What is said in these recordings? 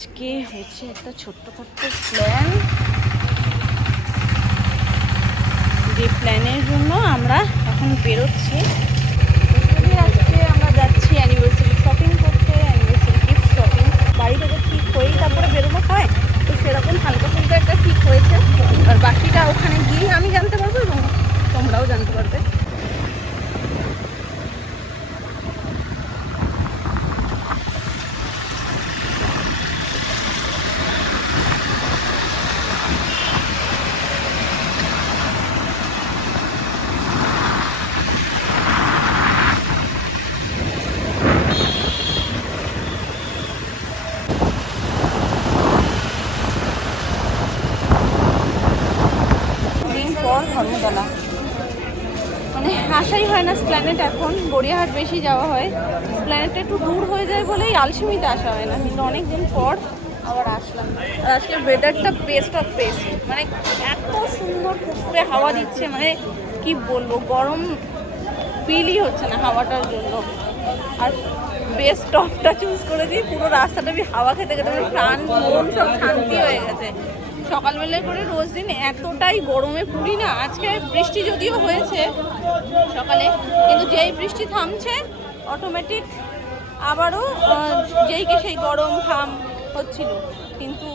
আজকে হচ্ছে একটা ছোট্টখাট্ট প্ল্যান, যে প্ল্যানের জন্য আমরা এখন বেরোচ্ছি। আজকে আমরা যাচ্ছি অ্যানিভার্সারি শপিং করতে, অ্যানিভার্সারি গিফট শপিং। বাড়ি থেকে ঠিক হয়েই তারপরে বেরোনো হয়, তো সেরকম হালকা ফুলকা একটা ঠিক হয়েছে। আর বাকিটা ওখানে গিয়েই আমি জানতে পারবো এবং তোমরাও জানতে পারবে। ধর্মতলা মানে আসাই হয় না স্প্ল্যানেট, এখন গড়িয়াহাট বেশি যাওয়া হয়। স্প্ল্যানেটটা একটু দূর হয়ে যায় বলেই আলসেমিতে আসা হয় না, কিন্তু অনেকদিন পর আবার আসলাম। আর আজকে ওয়েদারটা বেস্ট অফ বেস্ট, মানে এত সুন্দর ফুটফুটে হাওয়া দিচ্ছে, মানে কি বলবো, গরম ফিলই হচ্ছে না হাওয়াটার জন্য। আর বেস্ট অফটা চুজ করে দিই, পুরো রাস্তাটা হাওয়া খেতে খেতে প্রাণ মন সব শান্তি হয়ে গেছে। সকালবেলায় করে রোজ দিন এতটাই গরমে পুরি না। আজকে বৃষ্টি যদিও হয়েছে সকালে, কিন্তু যেই বৃষ্টি থামছে অটোমেটিক আবারও যেইকে সেই গরম ঘাম হচ্ছিল। কিন্তু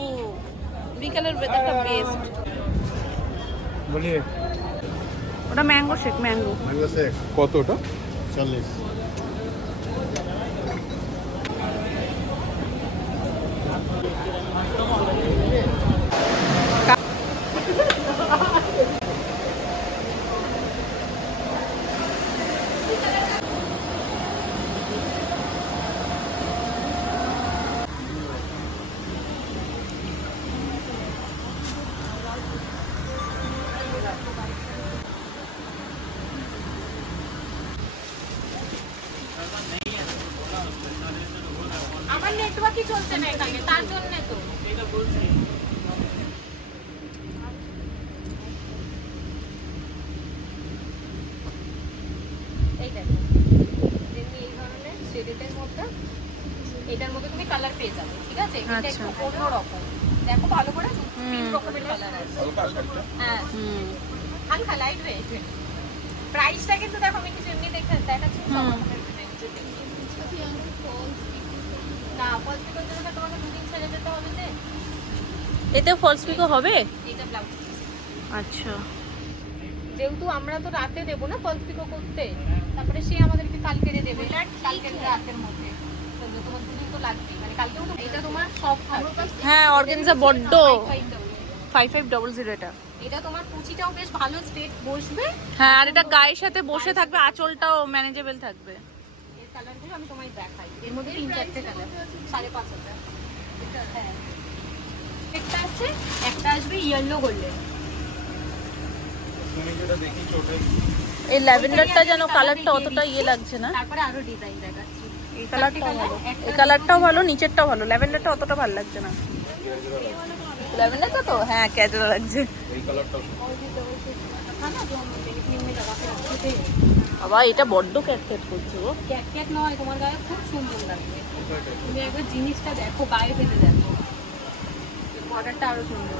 বিকালের ওয়েদারটা বেস্ট। ওটা ম্যাঙ্গো শেক, ম্যাঙ্গো শেক কত? ওটা 40। আমার নেটওয়ার্কই চলছে না এখানে, তার জন্য তো এটা বলছি। এই দেখো, যেমনি এই ধরনের শেডের মধ্যে, এটার মধ্যে তুমি কালার পেয়ে যাবে, ঠিক আছে? এটা একটু অন্য রকম, দেখো ভালো করে, তিন রকমের কালার আছে। হ্যাঁ, হালকা লাইট ওয়েট। প্রাইসটা কিন্তু দেখো, আমি কিছু এমনি দেখাচ্ছি না, ফলস পিকোর জন্য তোমাকে দুদিন ছেড়ে যেতে হবে। যে এতে ফলস পিকো হবে, এটা ব্লাউজ পিস। আচ্ছা, যেহেতু আমরা তো রাতে দেবো না ফলস পিকো করতে, তারপরে সে আমাদেরকে কালকে দেবে, কালকে রাতের মধ্যে। তো তোমার দুদিন তো লাগবে, মানে কালকেও তো। এটা তোমার সফট থাকবে। হ্যাঁ, অর্গানজা বড্ড 5500 এটা। এটা তোমার কুচিটাও বেশ ভালো স্ট্রেট বসবে। হ্যাঁ, আর এটা গায়ের সাথে বসে থাকবে, আঁচলটাও ম্যানেজেবল থাকবে। এর কালারগুলো আমি তোমায় দেখাই, এর মধ্যে 3-4টে কালার, 5500। এটা হ্যাঁ, একটা আছে, একটা আসবে ইয়েলো গোল্ডেন। তুমি যেটা দেখি ছোটে, এই ল্যাভেন্ডারটা যেন কালারটা অতটা ইয়ে লাগছে না। তারপরে আরো ডিজাইন দেখাচ্ছি। এই কালারটাও ভালো, এই কালারটাও ভালো, নিচেরটাও ভালো। ল্যাভেন্ডারটা অতটা ভালো লাগছে না। ল্যাভেন্ডারটা তো হ্যাঁ ক্যাজুয়াল লাগছে। এই কালারটাও বাবা, এটা বড্ড ক্যাট করছে গো। ক্যাট নয়, তোমার গায়ে খুব সুন্দর লাগবে। তুমি একবার জিনিসটা দেখো, গায়ে পেতে দেখো, বর্ডারটা আরো সুন্দর।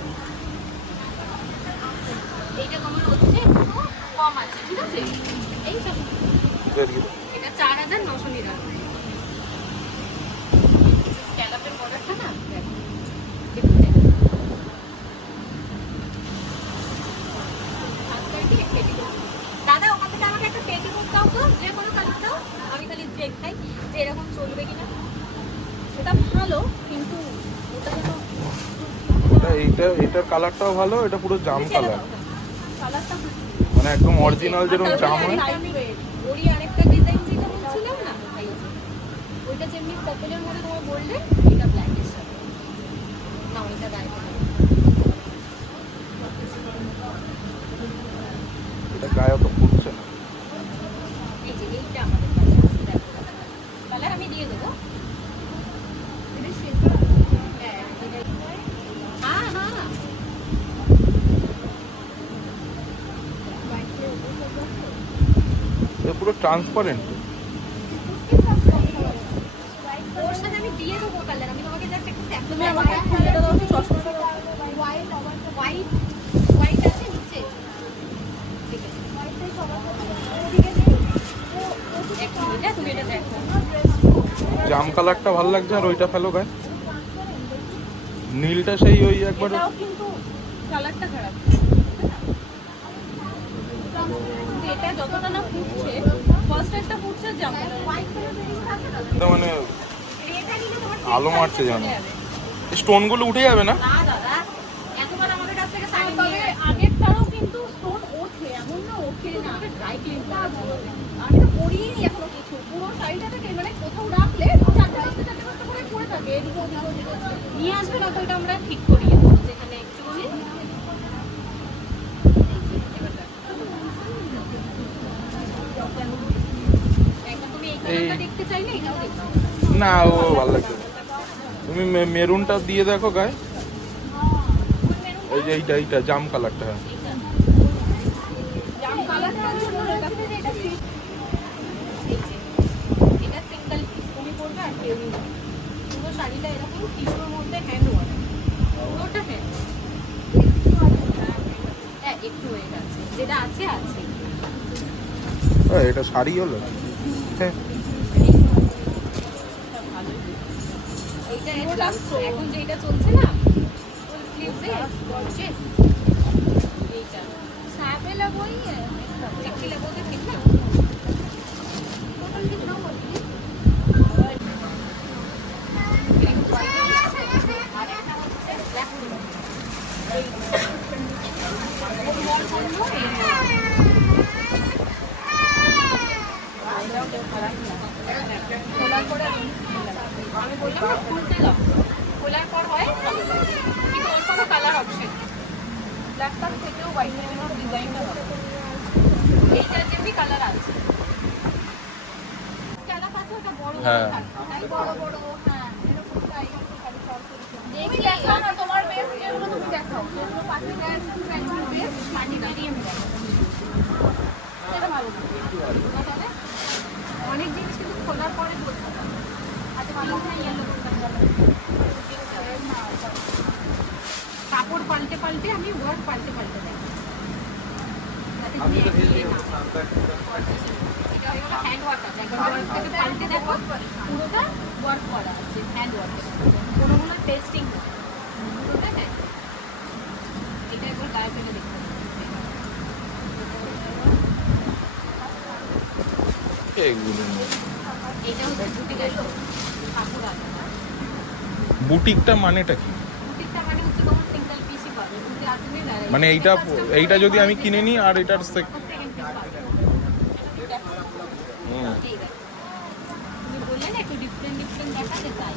এইটা তোমার হচ্ছে কম আছে, ঠিক আছে? এই সব এটা 4999। স্ক্যালাপের বর্ডারটা না দেখো, দাদা ওখান থেকে আমাকে একটা পেটিকোট দাও তো, যে কোনো কালার দাও। আমি খালি দেখাই যে এরকম চলবে কিনা। এটা ভালো, কিন্তু ওটা যেন এটার কালারটাও ভালো, এটা পুরো জাম কালার, কালারটা মানে একদম অরিজিনাল যেরকম জাম হয়। ওরই আরেকটা ডিজাইন যেটা বলছিলাম না, ওইটা যেমনি পপুলার মধ্যে তোমার বললে, এটা ব্ল্যাকের সাথে না, ওইটা গায়ে এটা গায়ে তো ফুটছে না। এই যে এইটা আমাদের কাছে আছে, দেখো কালার আমি দিয়ে দেবো। হ্যাঁ হ্যাঁ, এটা পুরো ট্রান্সপারেন্ট। ওর সাথে আমি দিয়ে দেবো কালার, আমি তোমাকে জাস্ট একটা তুমি আমাকে খুলে দাও তো, চশমাটা দাও। হোয়াইট আছে নিচে। ঠিক আছে। এক মিনিট, তুমি এটা দেখো। জাম কালারটা ভালো লাগছে, আর ওইটা ফেলো গায়ে। নীলটা সেই ওই একবার এটাও কিন্তু কালারটা খারাপ। এটা যতটা না ফুটছে, ফার্স্ট একটা ফুটছে জাম কালার। মানে আলো মারছে জানো, স্টোনগুলো উঠে যাবে না? না দাদা, এতবার আমাদের কাছ থেকে শাড়ি তবে নিয়ে আগেরটারও কিন্তু স্টোন ওঠে, এমন না ওঠে না। ড্রাই ক্লিন করা ভালো। আমি তো করিনি এখনো কিছু, পুরো শাড়িটা থেকে মানে কোথাও রাখলে চারটে করে পড়ে থাকে, এদিকে ওদিকে ওদিকে ওদিকে। নিয়ে আসবে না তো এটা আমরা ঠিক করিয়ে দেবো যেখানে একটুখানি। একটা তুমি এই কালারটা দেখতে চাইলে এটাও দেখতে পারো। না, ও ভালো লাগছে না। তুমি মেরুনটা দিয়ে দেখো গায়ে, এই যে এইটা জাম কালারটা। জাম কালারটার জন্য এটা এই যে, এটা সিঙ্গেল পিস তুমি পরবে আর কেউ না। পুরো শাড়িটা এরকম টিস্যুর মধ্যে হ্যান্ড ওয়ার্ক, পুরোটা হ্যান্ড। হ্যাঁ একটু হয়ে গেছে, যেটা আছে আছে। এটা শাড়ি হলো। হ্যাঁ, এইটা এখন যেটা চলছে না ফুল স্লিভসে গর্জিয়াস, এইটা साहब लगो ही है, चिट्ठी लगोगे ठीक ना। टोटल कितना हुआ दीदी? और একটা হচ্ছে ব্ল্যাক খোলার পরে আমি বললাম না খুলতে দাও, খোলার পর হয় কিন্তু ওর কোনো কালার অপশন ব্ল্যাকটার থেকেও হোয়াইটের ডিজাইনটা হবে। এইটার যেমনি কালার আছে কালার আছে ওটা বড় হ্যাঁ। তাই বড় বড় হ্যাঁ এরকম তাই তুমি দেখাও না তোমার বেস্ট যেগুলো তুমি দেখাও, যেগুলো পাকিস্তান ব্র্যান্ডের বেস্ট মাটি দাঁড়িয়ে আমি দেখাবো। এটা ভালো। বোঝা যাবে? অনেক জিনিস কিন্তু খোলার পরে বোঝা যাবে। আচ্ছা ভালো না ইয়েলো কাপড় পাল্টে পাল্টে আমি ওয়ার্ক পাল্টে পাল্টে দেখাবো। এটা হলো হ্যান্ড ওয়ার্ক আছে, একবার ওয়ার্ক থেকে পাল্টে দেখো পুরোটা ওয়ার্ক করা আছে হ্যান্ড ওয়ার্ক, কোনোগুলো পেস্টিং পুরোটা হ্যাঁ। এটা একবার গায়ে ফেলে দেখতে হবে। এইগুলো এইটা হচ্ছে বুটিক এলো কাপড় আলাদা। বুটিকটা মানেটা কি? বুটিকটা মানে হচ্ছে তোমার সিঙ্গেল পিসই পাবে, বুটিক আর তুমি ভ্যারাইটি। মানে এইটা যদি আমি কিনে নিই আর এটার সেকেন্ড পিস পাবে। ঠিক আছে, তুমি বললে না একটু ডিফারেন্ট ডিফারেন্ট দেখাতে তাই।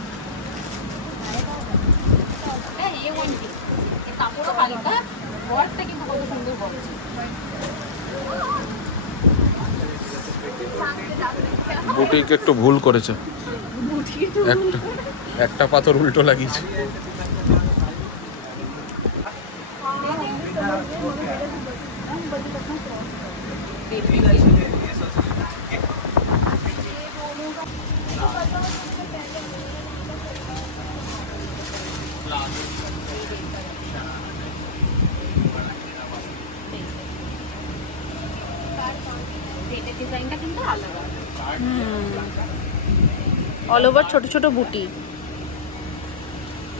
হ্যাঁ এ ওয়ান পিস, এই কাপড়ও হালকা, ওয়ার্কটা কিন্তু কত সুন্দর বলছে। বুটিক একটু ভুল করেছে, একটা পাথর উল্টো লাগিয়েছে। এটা ডিজাইনটা কিন্তু আলাদা, অল ওভার ছোট ছোট বুটি।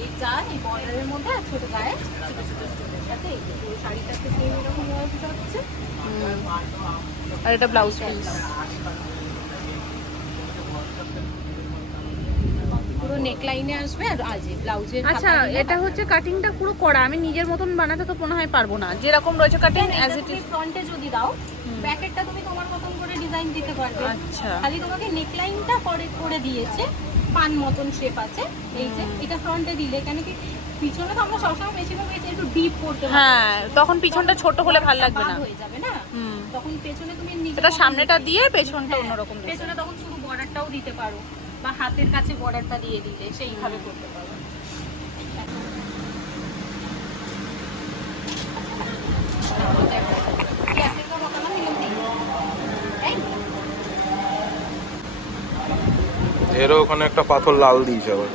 এই যা এই বর্ডারের মধ্যে আর ছোট গায়ে ছোট ছোট স্টোনের সাথে এই যে পুরো শাড়িটাতে সেম এরকম ওয়ার্ক হচ্ছে। আর এটা ব্লাউজ পিস। পুরো নেক লাইনে আসবে আর আজ ব্লাউজের আচ্ছা, এটা হচ্ছে কাটিংটা পুরো করা, আমি নিজের মতন বানাতে তো মনে হয় পারবো না, যেরকম রয়েছে কাটিং অ্যাজ ইট ইজ। ফ্রন্টে যদি দাও ব্যাকেটটা তুমি তোমার মতন করে ডিজাইন দিতে পারবে। আচ্ছা, খালি তোমাকে নেক লাইনটা করে দিয়েছে, পান মতন শেপ আছে এই যে, এটা ফ্রন্টে দিলে এখানে কি পিছনে তো আমরা সবসময় বেশিরভাগ একটু ডিপ করতে পারি। হ্যাঁ তখন পিছনটা ছোট হলে ভালো লাগবে না। বাঁক হয়ে যাবে না, তখন পেছনে তুমি নিজে এটা সামনেটা দিয়ে পেছনটা অন্যরকম দেবে। পেছনে তখন শুধু বর্ডারটাও দিতে পারো বা হাতের কাছে বর্ডারটা দিয়ে দিলে সেইভাবে করতে পারো। এরও ওখানে একটা পাথর লাল দিয়েছে আবার।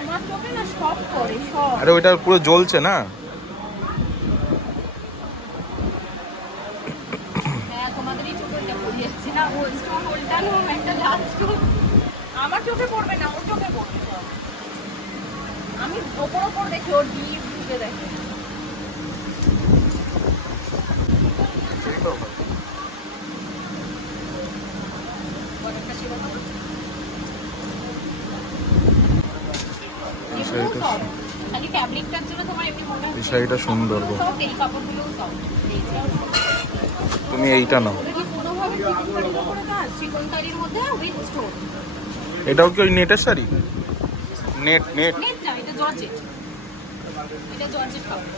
আমার চোখে করে সব। আরে ওইটা পুরো জ্বলছে না। হ্যাঁ তোমাদেরই চোখে পড়ে যাচ্ছে না, ও স্টোন উল্টালো একটা লাল স্টোন। আমার চোখে পড়বে না, ওর চোখে পড়বে সব। আমি ওপর ওপর দেখি, ওর ডিপ ঢুকে দেখে। বড়টা সেরকম এই শাড়িটা খালি ফ্যাব্রিকটার জন্য তোমার এমনি মনে এই হচ্ছে শাড়িটা সুন্দর গো। সব এই কাপড়গুলোও সব তুমি এইটা নাও। কি পুরোভাবে চিকনকারির উপরে কাজ, চিকনকারির মধ্যে উইথ স্টোন। এটাও কি ওই নেটের শাড়ি? নেট নেট নেট না, এটা জর্জেট, এটা জর্জেট কাপড়।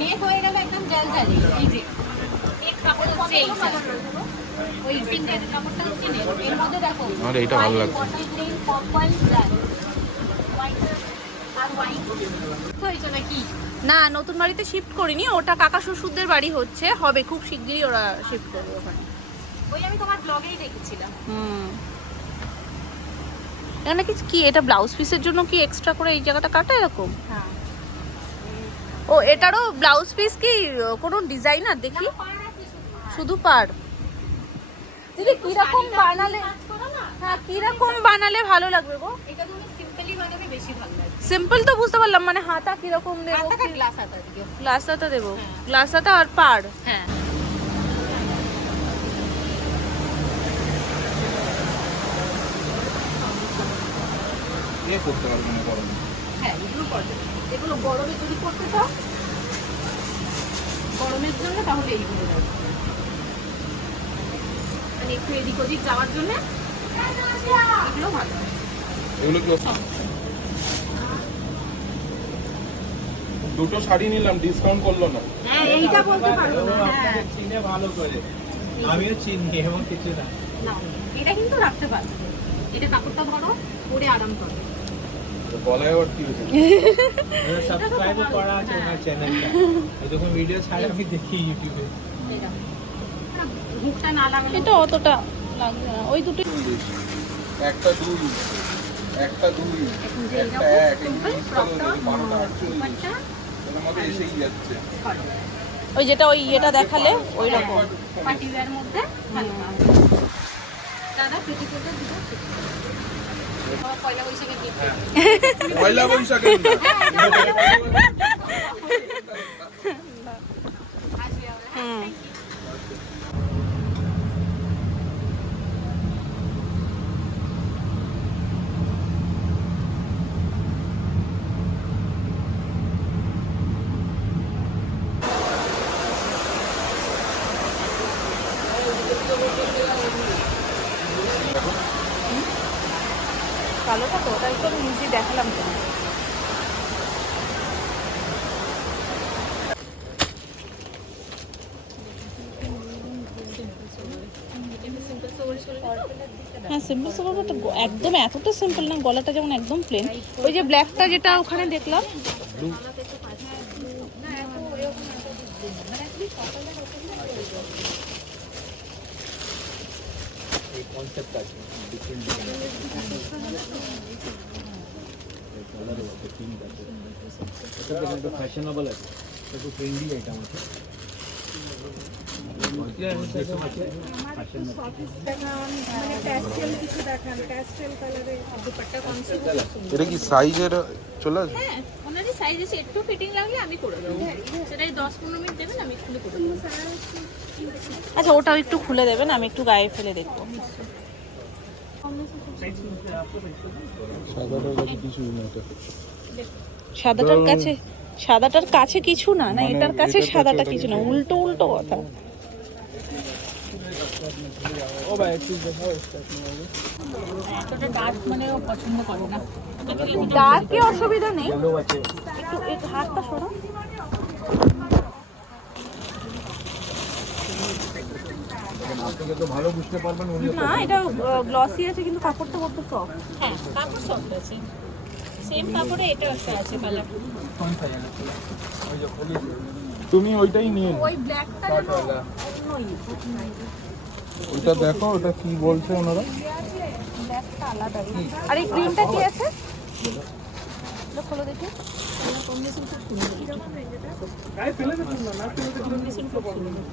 নেট হয়ে গেল একদম জালজালি। এই যে নেট কাপড় হচ্ছে এইটা, ওই পিঙ্কের কাপড়টা হচ্ছে নেট। এর মধ্যে দেখো আমার এইটা ভালো লাগছে। হোয়াইট ব্ল্যাক, হোয়াইট আর হোয়াইট হয়েছে নাকি? না, নতুন বাড়িতে শিফট করিনি, ওটা কাকা শ্বশুরদের বাড়ি হচ্ছে, হবে খুব শিগগিরই ওরা শিফট করবে ওখানে। ওই আমি তোমার ব্লগেই দেখেছিলাম। এখানে কি এটা ব্লাউজ পিসের জন্য কি এক্সট্রা করে এই জায়গাটা কাটা এরকম? হ্যাঁ, ও এটারও ব্লাউজ পিস কি কোনো ডিজাইনার দেখি? শুধু পার। দিদি কিরকম বানালে, হ্যাঁ কিরকম বানালে ভালো লাগবে গো? এটা তুমি সিম্পলি বানাবে বেশি ভালো লাগবে। সিম্পল তো বুঝতে পারলাম, মানে হাতা কিরকম দেবো? হাতাটা গ্লাস হাতা দিও। গ্লাস হাতা দেবো, হ্যাঁ। গ্লাস হাতা আর পার। হ্যাঁ, এ করতে পারবে না গরমে। হ্যাঁ এগুলো করবে। এগুলো গরমে যদি করতে চাও, গরমের জন্য তাহলে এইগুলো দাও। মানে একটু এদিক ওদিক যাওয়ার জন্য এগুলো ভালো। এগুলো কি দুটো শাড়ি নিলাম, ডিসকাউন্ট করলো না। হ্যাঁ এইটা বলতে পারবো না। হ্যাঁ চিনে ভালো করে, আমিও চিনি এমন কিছু না। না, এটা কিন্তু রাখতে পারবে। এটা কাপড়টা ধরো, পরে আরাম করবে। গলায় আবার কি হয়েছে? সাবস্ক্রাইব করা আছে ওনার চ্যানেলটা, যখন ভিডিও ছাড়ে আমি দেখি ইউটিউবে। এরকম। হুকটা না লাগালে এটা অতটা লাগবে না, ওই দুটো। একটা দুই, একটা দুই, এখন যে একটা এরকম এক, সিম্পল ফ্রকটা, 12:48 দুপাট্টা, এর মধ্যে এসেই যাচ্ছে। স্কার্ট। ওই যেটা ওই ইয়েটা দেখালে ওই রকম। পার্টি ওয়্যার মধ্যে ভালো না। দাদা পেটিকোটের দিকে পয়লা বৈশাখে গিফট। পয়লা বৈশাখের না। আসবে আমরা। হুম। কালোটা তো ওটাই তো আমি নিজে দেখালাম তো। হ্যাঁ সিম্পল সিম্পল, একদম এতটা সিম্পল না, গলাটা যেমন একদম প্লেন। ওই যে ব্ল্যাকটা যেটা ওখানে দেখলাম, এই কনসেপ্ট আছে ডিফারেন্ট ডিফারেন্ট কালার আছে, পিঙ্ক আছে, এটা একটু ফ্যাশনেবল আছে, একটু ট্রেন্ডি আইটেম আছে। এটা কি সাইজের চলে আসবে? হ্যাঁ, ওনারই সাইজ আছে, একটু ফিটিং লাগলে আমি করে দেবো। সেটাই 10-15 মিনিট দেবেন, আমি খুলে করে দেবো। আচ্ছা ওটাও একটু খুলে দেবেন, আমি একটু গায়ে ফেলে দেখবো। সাদাটার কাছে, সাদাটার কাছে কিছু না, না মানে এটার কাছে এটার কাছে সাদাটা ওটা কিছু না, কিছু না। উল্টো উল্টো কথা। এতটা ডার্ক মানে ও পছন্দ করে না। ডার্কে অসুবিধা নেই, একটু এই হাতটা সরো। আপনাকে তো ভালো বুঝতে পারবেন উনি। না এটা গ্লসি আছে কিন্তু কাপড়টা কত সফট। হ্যাঁ, কাপড় সফট আছে। সেম কাপড়ে এটা একটা আছে কালার। তুমি ওইটাই নিয়ে নাও। ওই ব্ল্যাকটা ওইটা দেখো, ওটা কি বলছে ওনারা। আর এই গ্রিনটা কি আছে? এটা খোলো দেখি। কম্বিনেশন খুব সুন্দর, কম্বিনেশন খুব সুন্দর,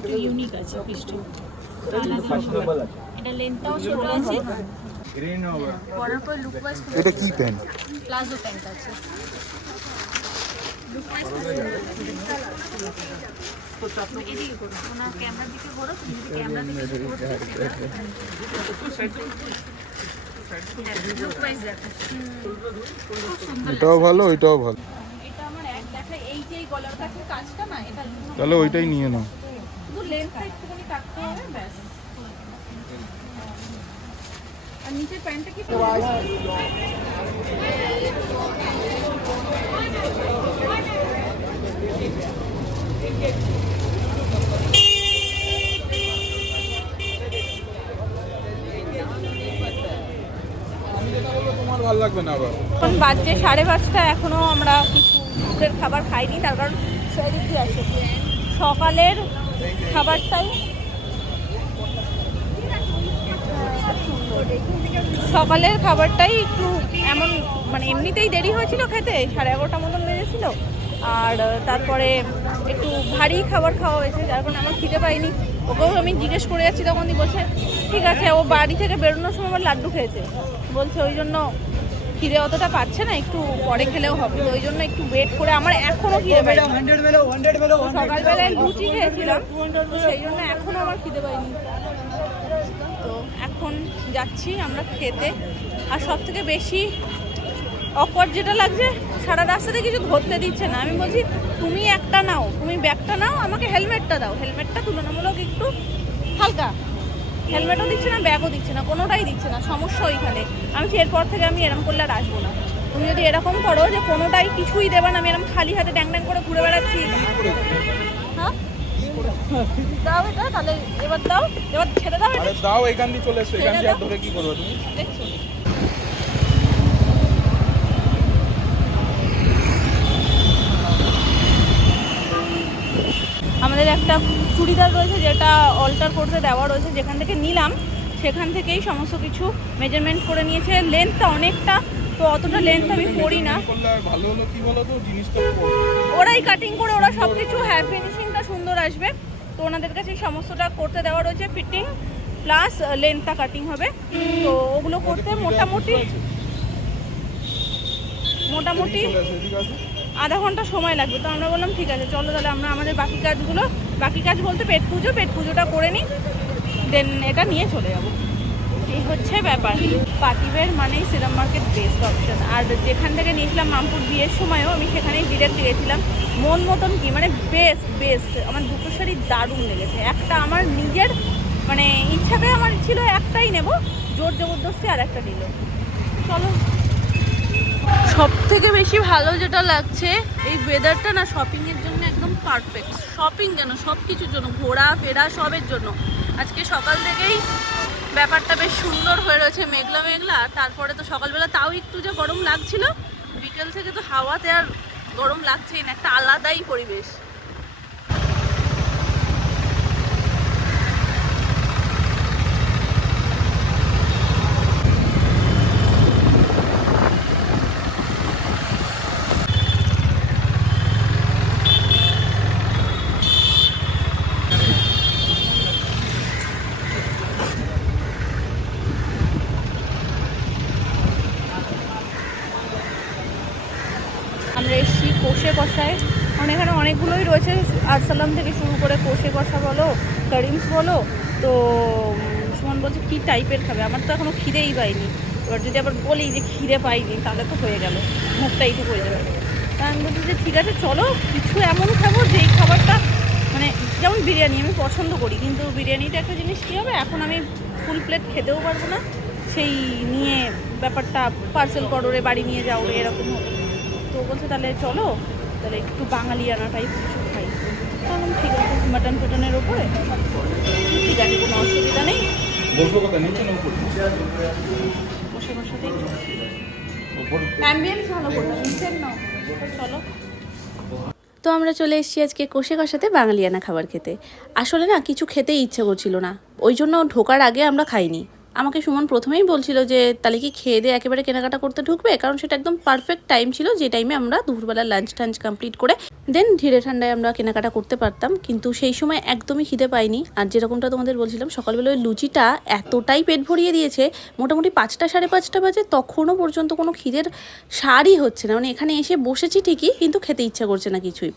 একটু ইউনিক আছে পিসটা। ফ্যাশনেবল আছে। এটা লেন্থটাও ছোট আছে, গ্রিন ওভার। পরার পর লুক ওয়াইজ এটা কি প্যান্ট? প্লাজো প্যান্ট আছে। লুক ওয়াইজ এদিকে করো, ওনার ক্যামেরার দিকে ঘোরো, তুমি যদি ক্যামেরা দিকে ঘোরো লুক ওয়াইজ দেখো, খুব সুন্দর। এটাও ভালো, ওইটাও ভালো। এটা আমার এক দেখা, এই যে এই গলার কাছে কাজটা না, এটা তাহলে ওইটাই নিয়ে নাও। শুধু লেন্থটা একটুখানি কাটতে হবে ব্যাস। আর নিচের প্যান্টটা কি তোমার ভালো লাগবে না আবার। এখন বাজছে 5:30, এখনো আমরা কিছু দুপুরের খাবার খাইনি, তার কারণ সেদিকে আছে সকালের খাবারটাই সকালের খাবারটাই একটু এমন, মানে এমনিতেই দেরি হয়েছিল খেতে, 11:30 মতন বেজেছিল। আর তারপরে একটু ভারী খাবার খাওয়া হয়েছে, যার কারণে আমার খিদে পাইনি। ওকেও আমি জিজ্ঞেস করে যাচ্ছি, তখন বলছে ঠিক আছে, ও বাড়ি থেকে বেরোনোর সময় আবার লাড্ডু খেয়েছে, বলছে ওই জন্য খিদে অতটা পাচ্ছে না, একটু পরে খেলেও হবে, তো ওই জন্য একটু ওয়েট করে। আমার এখনও খিদে পাইনি, সকালবেলায় লুচি খেয়েছিলাম, তো সেই জন্য এখনও আমার খিদে পাইনি। তো এখন যাচ্ছি আমরা খেতে। আর সব থেকে বেশি অকওয়ার্ড যেটা লাগছে, সারা রাস্তাতে কিছু ধরতে দিচ্ছে না। আমি বলছি তুমি একটা নাও, তুমি ব্যাগটা নাও, আমাকে হেলমেটটা দাও। হেলমেটটা তুলনামূলক একটু হালকা, হেলমেটও দিচ্ছে না, ব্যাগও দিচ্ছে না, কোনোটাই দিচ্ছে না। সমস্যা ওইখানে। আমি এরপর থেকে আমি এরকম করলে আর আসবো না। তুমি যদি এরকম করো যে কোনোটাই কিছুই দেবে না, আমি এরকম খালি হাতে ড্যাং ড্যাং করে ঘুরে বেড়াচ্ছি, হ্যাঁ দাও এটা, তাহলে এবার দাও, এবার ছেড়ে দাও এটা। আরে দাও, এখান দিয়ে চলে এসো, এখান দিয়ে আর ধরে কি করবে তুমি? দেখছো আমাদের একটা চুড়িদার রয়েছে, যেটা অল্টার করতে দেওয়া রয়েছে, যেখান থেকে নিলাম সেখান থেকেই সমস্ত কিছু মেজারমেন্ট করে নিয়েছে। লেন্থটা অনেকটা, তো অতটা লেন্থ আমি পরি না। করলে আর ভালো হলো কি বলো তো, জিনিসটা ওরাই কাটিং করে, ওরা সব কিছু, হ্যাঁ ফিনিশিংটা সুন্দর আসবে। তো ওনাদের কাছে সমস্তটা করতে দেওয়া রয়েছে, ফিটিং প্লাস লেন্থটা কাটিং হবে। তো ওগুলো করতে মোটামুটি আধা ঘন্টা সময় লাগবে। তো আমরা বললাম ঠিক আছে চলো, তাহলে আমরা আমাদের বাকি কাজ বলতে পেট পুজোটা করে নিই, দেন এটা নিয়ে চলে যাবো। এই হচ্ছে ব্যাপার। পাতিবের মানেই সিরাম মার্কেট বেস্ট অপশন। আর যেখান থেকে নিয়েছিলাম মামপুর বিয়ের সময়ও, আমি সেখানেই ডিরেক্ট গিয়েছিলাম। মন মতন কি, মানে বেস্ট। আমার দুটো শাড়ি দারুণ লেগেছে। একটা আমার নিজের মানে ইচ্ছাতে আমার ছিল একটাই নেব, জোর জবরদস্তি আর একটা নিল। চলো, সব থেকে বেশি ভালো যেটা লাগছে, এই ওয়েদারটা না শপিংয়ের জন্য একদম পারফেক্ট। শপিং কেন, সব কিছুর জন্য, ঘোরা ফেরা সবের জন্য। আজকে সকাল থেকেই ব্যাপারটা বেশ সুন্দর হয়ে রয়েছে, মেঘলা মেঘলা। তারপরে তো সকালবেলা তাও একটু যে গরম লাগছিল, বিকেল থেকে তো হাওয়াতে আর গরম লাগছেই না, একটা আলাদাই পরিবেশ। আমরা এসেছি কোষে কষায়, কারণ এখানে অনেকগুলোই রয়েছে, আরসালাম থেকে শুরু করে কোষে কষা বলো, কারিমস বলো। তো সুমন বলছে কী টাইপের খাবে, আমার তো এখনও খিদেই পাইনি। এবার যদি আবার বলি যে খিদে পাইনি, তাহলে তো হয়ে গেল, মুখটা এইটুকু হয়ে যাবে। তা আমি বলছি যে ঠিক আছে চলো, কিছু এমন খাবো যেই খাবারটা, মানে যেমন বিরিয়ানি আমি পছন্দ করি, কিন্তু বিরিয়ানিটা একটা জিনিস কী হবে, এখন আমি ফুল প্লেট খেতেও পারবো না, সেই নিয়ে ব্যাপারটা পার্সেল করো রে, বাড়ি নিয়ে যাও রে, এরকম হবে। তো বলছে তাহলে চলো, তাহলে একটু বাঙালিয়ানা টাইপ কিছু খাই। তখন ঠিক আছে, মাটন ফাটনের ওপরে ঠিক আছে, কোনো অসুবিধা নেই। বসবো কোথায়, নিচে না উপরে? বসে অ্যাম্বিয়েন্স ভালো করতে নিচের নাও, চলো। তো আমরা চলে এসেছি আজকে কোষে কষাতে বাঙালিয়ানা খাবার খেতে। আসলে না কিছু খেতেই ইচ্ছে করছিল না, ওই জন্য ঢোকার আগে আমরা খাইনি। আমাকে সুমন প্রথমেই বলছিল যে তাহলে কি খেয়ে দিয়ে একেবারে কেনাকাটা করতে ঢুকবে, কারণ সেটা একদম পারফেক্ট টাইম ছিল যে টাইমে আমরা দুপুরবেলা লাঞ্চ টাঞ্চ কমপ্লিট করে দেন ধীরে ঠান্ডায় আমরা কেনাকাটা করতে পারতাম। কিন্তু সেই সময় একদমই খিদে পাইনি। আর যেরকমটা তোমাদের বলছিলাম সকালবেলা ওই লুচিটা এতটাই পেট ভরিয়ে দিয়েছে, মোটামুটি 5টা সাড়ে 5টা বাজে তখনও পর্যন্ত কোনো খিদের সারই হচ্ছে না। মানে এখানে এসে বসেছি ঠিকই, কিন্তু খেতে ইচ্ছা করছে না কিছুই।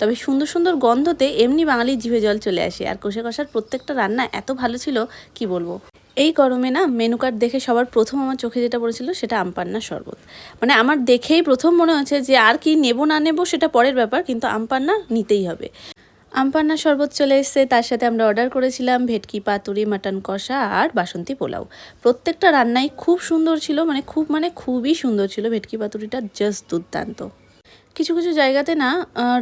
তবে সুন্দর সুন্দর গন্ধতে এমনি বাঙালির জিভে জল চলে আসে। আর কষে কষার প্রত্যেকটা রান্না এত ভালো ছিল কি বলবো। এই গরমে না মেনু কার্ড দেখে সবার প্রথম আমার চোখে যেটা পড়েছিল সেটা আমপান্নার শরবত। মানে আমার দেখেই প্রথম মনে হচ্ছে যে আর কি নেব না নেব সেটা পরের ব্যাপার, কিন্তু আমপান্না নিতেই হবে। আমপান্নার শরবত চলে এসেছে, তার সাথে আমরা অর্ডার করেছিলাম ভেটকি পাতুরি, মাটন কষা আর বাসন্তী পোলাও। প্রত্যেকটা রান্নাই খুব সুন্দর ছিল, মানে খুবই সুন্দর ছিল। ভেটকি পাতুরিটা জাস্ট দুর্দান্ত। কিছু কিছু জায়গাতে না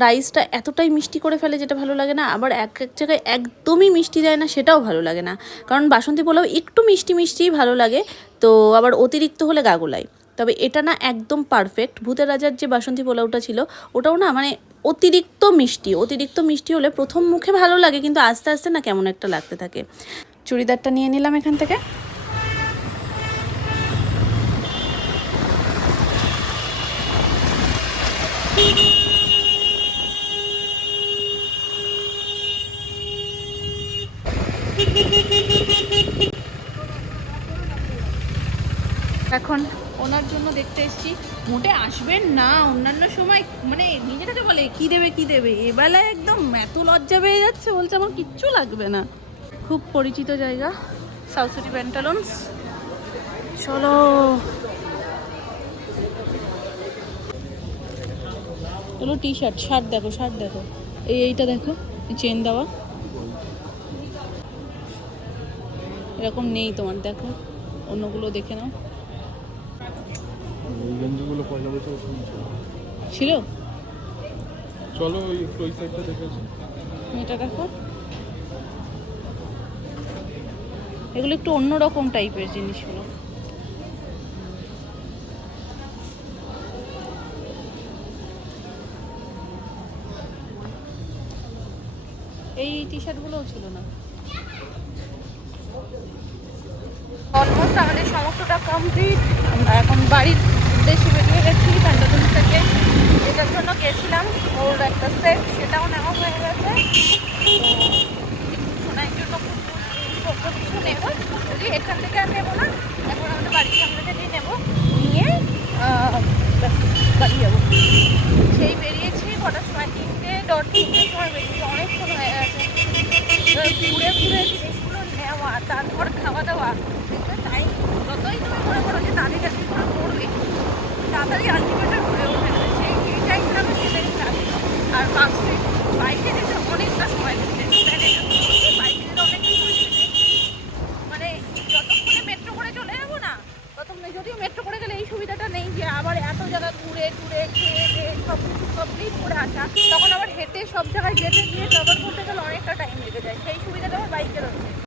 রাইসটা এতটাই মিষ্টি করে ফেলে যেটা ভালো লাগে না, আবার এক এক জায়গায় একদমই মিষ্টি দেয় না, সেটাও ভালো লাগে না। কারণ বাসন্তী পোলাও একটু মিষ্টি মিষ্টিই ভালো লাগে, তো আবার অতিরিক্ত হলে গা গোলায়। তবে এটা না একদম পারফেক্ট। ভূতের রাজার যে বাসন্তী পোলাওটা ছিল ওটাও না মানে অতিরিক্ত মিষ্টি হলে প্রথম মুখে ভালো লাগে, কিন্তু আস্তে আস্তে না কেমন একটা লাগতে থাকে। চুড়িদারটা নিয়ে নিলাম এখান থেকে। এখন ওনার জন্য দেখতে এসেছি। মোটে আসবেন না অন্যান্য সময়, মানে নিজেটাকে বলে কি দেবে, এবেলায় একদম এত লজ্জা পেয়ে যাচ্ছে, বলছে আমার কিচ্ছু লাগবে না। খুব পরিচিত জায়গা সাউথ সিটি প্যান্টালুনস। চলো চলো শার্ট দেখো এইটা দেখো, চেন দেওয়া এরকম নেই তোমার, দেখো অন্যগুলো দেখে নাও। এই গেঞ্জিগুলো পয়লা বছর ছিল, চলো একটু ওই সাইডটা দেখেছি। এটা দেখো, এগুলো একটু অন্যরকম টাইপের জিনিসগুলো। এই টি শার্টগুলোও ছিল না। অলমোস্ট আমাদের সমস্তটা কমপ্লিট। আমরা এখন বাড়ির উদ্দেশ্যে বেরিয়ে গেছি প্যান্টালুনস থেকে। এটার জন্য গেছিলাম, ওর একটা সেট সেটাও নেওয়া হয়ে গেছে। তো শোনার জন্য কিছু নেবো, যদি এখান থেকে আর নেবো না, এখন আমাদের বাড়ির সামনে থেকেই নেবো, নিয়ে বাড়ি যাবো। সেই বেরিয়েছি কটার সময়, 3:30 সময় বেরিয়েছি, অনেকক্ষণ হয়ে গেছে। ঘুরে জিনিসগুলো নেওয়া, তারপর খাওয়া দাওয়া, টাইম যতই তুমি মনে করো যে তাড়াতাড়ি করে করবে, তাড়াতাড়ি আলটিমেটর হয়ে ওঠে না। সেই টাইমটা আমি সেটাই থাকি। আর ভাবছি বাইকে যেতে অনেকটা সময় লেগে বাইকে যেতে অনেকটা সময় লেগে যায়। মানে যতক্ষণে মেট্রো করে চলে যাবো না, ততক্ষণে, যদিও মেট্রো করে গেলে এই সুবিধাটা নেই যে আবার এত জায়গা ঘুরে খেয়ে সব কিছু কমপ্লিট করে আসা, তখন আবার হেঁটে সব জায়গায় যেতে গিয়ে কভার করতে গেলে অনেকটা টাইম লেগে যায়। সেই সুবিধাটা আমার বাইকে রয়েছে।